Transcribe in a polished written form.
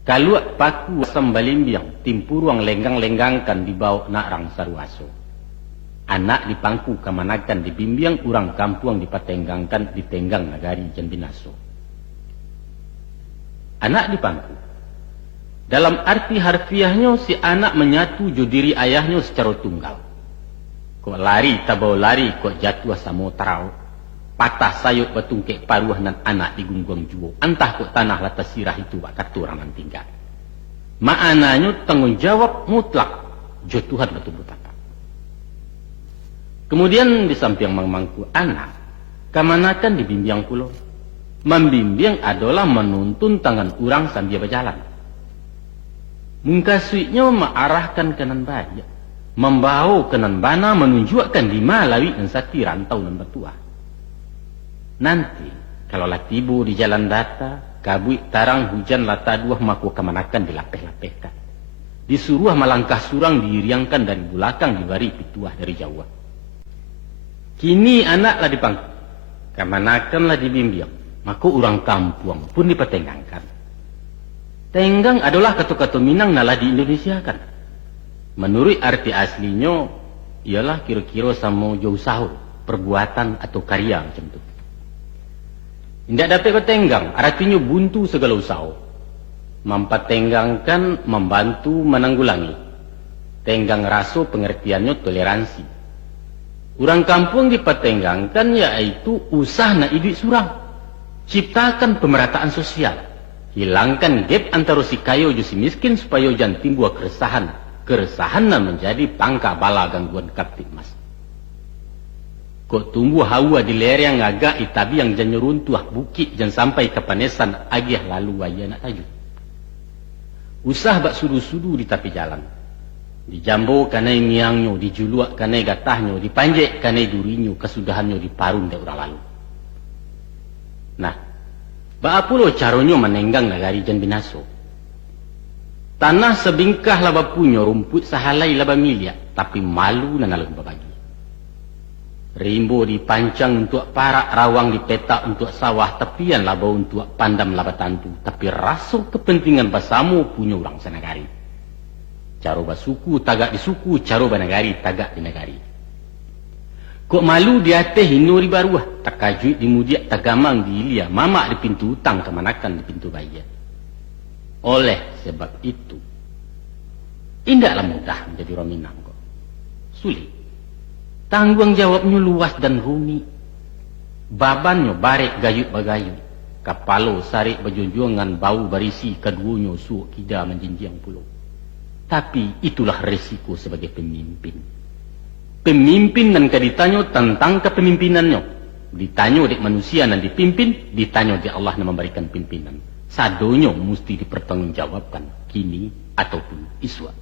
Kaluak paku asam balimbiang, timpuruang lenggang-lenggangkan dibawa nak rang saruaso. Anak dipangku kamanakan dibimbiang, urang kampuang dipatenggangkan ditenggang nagari jan binaso. Anak dipangku. Dalam arti harfiahnya si anak menyatu jo diri ayahnya secara tunggal. Kok lari tabau lari, kok jatuh samo tarau. Patah sayuk batungkek paruah nan anak di gungguang juo. Entah kok tanah latas sirah itu wak katurangan tinggal. Ma'ananya tanggung jawab mutlak. Jo Tuhan betul betapa. Kemudian di samping mangmangku anak, kamanakan dibimbiang pulau. Membimbing adalah menuntun tangan orang sambil berjalan. Mungkasuiknya mengarahkan kanan baya. Membawa kanan bana menunjukkan di malawi dan sati rantau nan bertuah. Nanti, kalau lah tibu di jalan data, kabui tarang hujan lata dua maku kamanakan dilapeh-lapehkan. Disuruh melangkah surang diriangkan dari belakang dibari pituah dari Jawa. Kini anaklah dipangku, kamanakanlah dibimbing, maka orang kampung pun dipertenggangkan. Tenggang adalah kata-kata Minang nalah di Indonesia kan. Menurut arti aslinya, ialah kira-kira sama jauh sahur, perbuatan atau karya macam itu. Tidak dapat bertenggang, artinya buntu segala usaha. Mempertenggangkan, membantu, menanggulangi. Tenggang raso pengertiannya toleransi. Orang kampung dipertenggangkan yaitu usaha na hidup surang. Ciptakan pemerataan sosial. Hilangkan gap antara si kaya dan si miskin supaya jangan timbul keresahan. Keresahan na menjadi pangka bala gangguan kaptipmas. Kok tumbuh hawa di lereng yang agak itabi yang jangan runtuh bukit jangan sampai ke panesan agih lalu waya nak taju. Usah bak sudu-sudu di tepi jalan. Dijambo kanai miangnya, dijuluak kanai gatahnya, dipanjek kanai durinya, kesudahannya diparun dari orang lalu. Nah, bak lo caranya menenggang nagari jan binaso. Tanah sebingkah laba punya rumput sahalai laba miliak, tapi malu nanalun babagi. Rimbo dipancang untuk parak, rawang dipetak untuk sawah, tepian laba untuk pandam laba tantu, tapi rasa kepentingan basamu punya orang sanagari. Caro basuku tagak di suku, caro banagari tagak di negari. Kok malu di atas hinuri baruah, takajui di mudiak tagamang di ilia, mamak di pintu utang kemanakan di pintu bayar. Oleh sebab itu, indahlah mudah menjadi orang Minang kok. Sulit. Tanggung jawabnya luas dan rumit. Babannya barek gayut bagayut. Kapalo sarik berjunjungan bau barisi keduanya suuk kida menjinjiang pulau. Tapi itulah resiko sebagai pemimpin. Pemimpin dan ditanya tentang kepemimpinannya. Ditanya oleh manusia dan dipimpin, ditanya oleh Allah yang memberikan pimpinan. Sadonya mesti dipertanggungjawabkan kini ataupun iswa.